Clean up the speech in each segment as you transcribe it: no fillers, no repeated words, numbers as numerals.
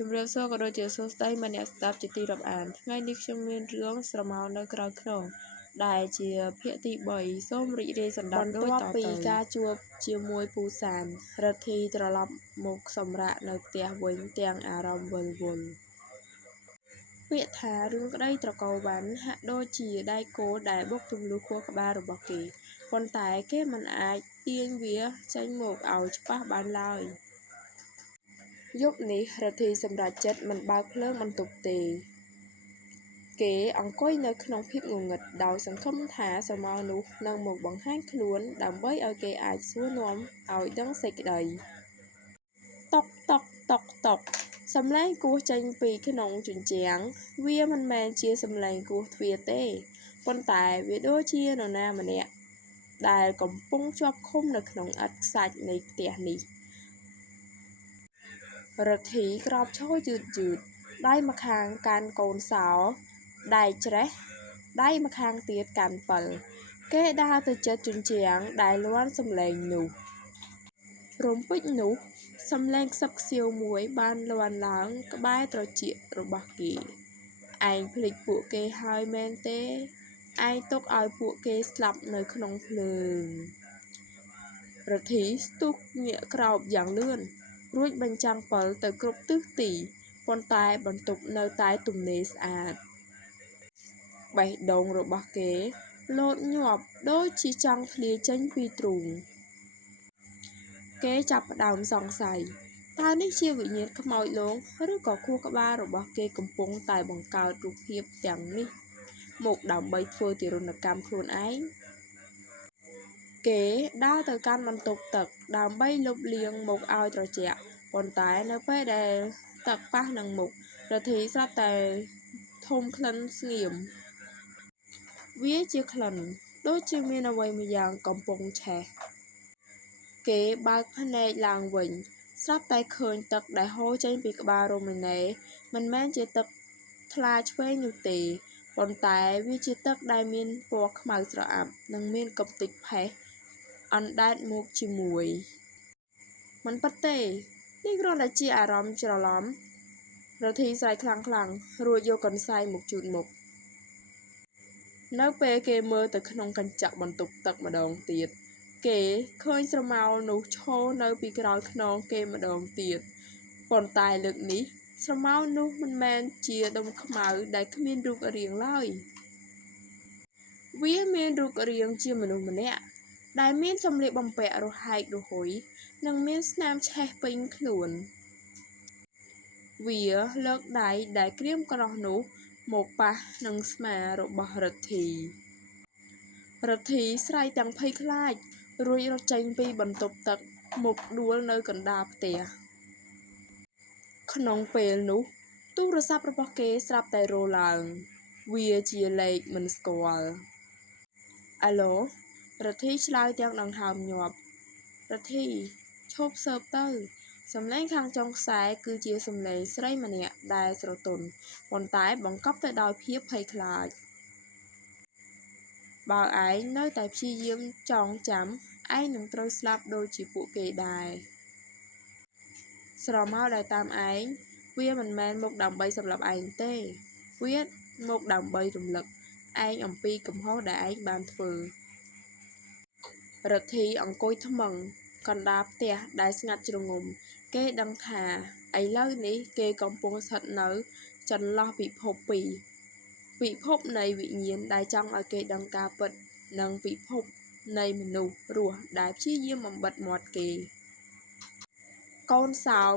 ជំរាបសួរក៏ដូចជាសួស្តីម្នាក់ស្ដាប់ជាទីរាប់អានថ្ងៃនេះខ្ញុំមានរឿងស្រមោលនៅក្រៅខ្នងដែលជាភាគទី3សូមរីករាយសន្តាប់ដូចតទៅពីការជួបជាមួយពូសានរដ្ឋីត្រឡប់មកសម្រាកនៅផ្ទះវិញទាំងអារម្មណ៍វិលវល់ពាក្យថារឿងក្តីត្រកូលវ៉ាន់ហាក់ដូចជាដៃគោលដែលបុកទម្លុះខួរក្បាលរបស់គេប៉ុន្តែគេមិនអាចទាញវាចេញមកឲ្យច្បាស់បានឡើយយប់នេះរដ្ឋីសម្រេចចិត្តមិនបើកភ្លើងបន្ទប់ទេគេអង្គុយនៅក្នុងភាពងងឹតដោយសង្ឃឹមថាស្រមោលនោះនឹងមកបង្ហាញខ្លួនដើម្បីឲ្យគេអាចសួរនាំឲ្យដឹងសេចក្តីតុកតុកតុកតុកសំឡេងគោះចេញពីក្នុងជញ្ជាំងវាមិនមែនជាសំឡេងគោះទ្វារទេប៉ុន្តែវាដូចជានរណាម្នាក់ដែលកំពុងជាប់ឃុំនៅក្នុងឥដ្ឋខ្សាច់នៃផ្ទះនេះរដ្ឋីក្រោបឈរយឺតដៃម្ខាងកាន់កូនសោដែកច្រេះដៃម្ខាងទៀតកាន់ពិលគេដើរទៅជិតជញ្ជាំងដែលលាន់សំឡេងនោះរំពេចនោះសំឡេងខ្សឹបខ្សៀវមួយបានលាន់ឡើងក្បែរត្រចៀករបស់គេឯងភ្លេចពួកគេហើយមែនទេឯងទុកឲ្យពួកគេស្លាប់នៅក្នុងភ្លើងរដ្ឋីស្ទុះងាកក្រោបយ៉ាងលឿនរួចបញ្ចាំងពិលទៅគ្រប់ទិសទីប៉ុន្តែបន្ទប់នៅតែទំនេរស្អាតបេះដូងរបស់គេលោតញាប់ដូចជាចង់ធ្លាយចេញពីទ្រូងគេចាប់ផ្ដើមសង្ស័យតើនេះជាវិញ្ញាណខ្មោចលងឬក៏ខួរក្បាលរបស់គេកំពុងតែបង្កើតរូបភាពទាំងនេះមកដើម្បីធ្វើទារុណកម្មខ្លួនឯងគេដើរទៅកាន់បន្ទប់ទឹកដើម្បីលុបលាងមុខឲ្យត្រជាក់ប៉ុន្តែនៅពេលដែលទឹកប៉ះនឹងមុខរដ្ឋីស្រាប់តែធំក្លិនស្ងៀមវាជាក្លិនដូចជាមានអ្វីម្យ៉ាងកំពុងឆេះគេបើកភ្នែកឡើងវិញស្រាប់តែឃើញទឹកដែលហូរចេញពីក្បាលរ៉ូម៉ាណេមិនមែនជាទឹកថ្លាឆ្វេងនោះទេប៉ុន្តែវាជាទឹកដែលមានពណ៌ខ្មៅស្រអាប់និងមានកំទេចផេះអណ្ដែតមកជាមួយមិនពិតទេនេះគ្រាន់តែជាអារម្មណ៍ច្រឡំរដ្ឋីស្រែកខ្លាំងរួចយកកន្សែងមកជូតមុខនៅពេលគេមើលទៅក្នុងកញ្ចក់បន្ទប់ទឹកម្ដងទៀតគេឃើញស្រមោលនោះឈរនៅពីក្រោយខ្នងគេម្ដងទៀតប៉ុន្តែលើកនេះស្រមោលនោះមិនមែនជាដុំខ្មៅដែលគ្មានរូបរាងឡើយវាមានរូបរាងជាមនុស្សម្នាក់ដែលមានសម្លៀកបំពាក់រហែករហុយនិងមានស្នាមឆេះពេញខ្លួនវាលើកដៃដែលក្រៀមក្រោះនោះមកប៉ះនឹងស្មារបស់រដ្ឋីស្រែកទាំងភ័យខ្លាចរួចរត់ចេញពីបន្ទប់ទឹកមកដួលនៅកណ្ដាលផ្ទះក្នុងពេលនោះទូរស័ព្ទរបស់គេស្រាប់តែរោទ៍ឡើងវាជាលេខមិនស្គាល់អាឡូរដ្ឋីឆ្លើយទាំងដង្ហើមញាប់រដ្ឋីឈប់សើបទៅសំឡេងខាងចុងខ្សែគឺជាសំឡេងស្រីម្នាក់ដែលស្រទន់ប៉ុន្តែបង្កប់ទៅដោយភាពភ័យខ្លាចបើឯងនៅតែព្យាយាមចងចាំឯងនឹងត្រូវស្លាប់ដូចជាពួកគេដែរស្រមោលដែលតាមឯងវាមិនមែនមកដើម្បីសម្លាប់ឯងទេវាមកដើម្បីរំលឹកឯងអំពីកំហុសដែលឯងបានធ្វើរដ្ឋីអង្គុយថ្មឹងកណ្ដាលផ្ទះដែលស្ងាត់ជ្រងំគេដឹងថាឥឡូវនេះគេកំពុងស្ថិតនៅចន្លោះពិភពពីរពិភពនៃវិញ្ញាណដែលចង់ឲ្យគេដឹងការពិតនិងពិភពនៃមនុស្សរស់ដែលព្យាយាមបំបិទមាត់គេកូនសោម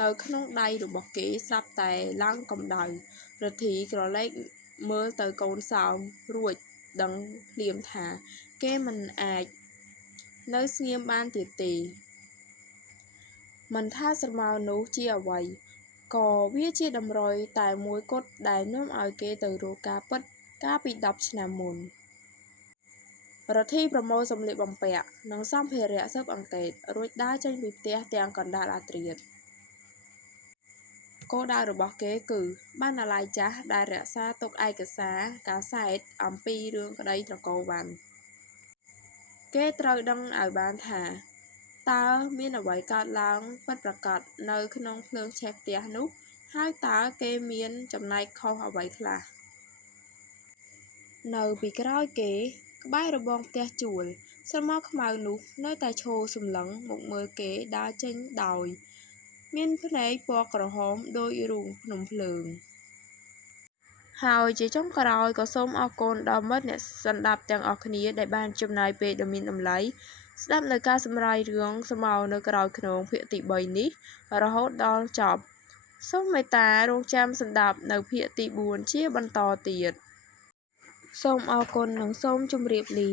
នៅក្នុងដៃរបស់គេស្រាប់តែឡើងកម្ដៅរដ្ឋីក្រឡេកមើលទៅកូនសោមរួចដឹងភ្លាមថាគេមិនអាចនៅស្ងៀមបានទៀតទេមិនថាស្រមោលនោះជាអ្វីក៏វាជាតម្រុយតែមួយគត់ដែលនាំឲ្យគេទៅរកការពិតកាលពី10 ឆ្នាំមុនរដ្ឋីប្រមូលសម្លៀកបំពាក់និងសម្ភារៈស៊ើបអង្កេតរួចដើរចេញពីផ្ទះទាំងកណ្ដាលអាធ្រាត្រគោលដៅរបស់គេគឺបណ្ណាល័យចាស់ដែលរក្សាទុកឯកសារកាសែតអំពីរឿងក្តីត្រកូលវ៉ាន់គេត្រូវដឹងឲ្យបានថាតើមានអ្វីកើតឡើងពិតប្រាកដនៅក្នុងភ្លើងឆេះផ្ទះនោះ ហើយតើគេមានចំណែកខុសអ្វីខ្លះនៅពីក្រោយគេក្បែររបងផ្ទះជួលស្រមោលខ្មៅនោះនៅតែឈរសម្លឹងមកមើលគេដើរចេញដោយមានភ្នែកពណ៌ក្រហមដូចរូងភ្នំភ្លើងហើយជាចុងក្រោយក៏សូមអរគុណដល់មិត្តអ្នកស្ដាប់ទាំងអស់គ្នាដែលបានចំណាយពេលដ៏មានតម្លៃស្ដាប់នៅការសម្រាយរឿងស្រមោលនៅក្រោយខ្នងភាគទី3នេះរហូតដល់ចប់សូមមេត្តារងចាំស្ដាប់នៅភាគទី4ជាបន្តទៀតសូមអរគុណនិងសូមជម្រាបលា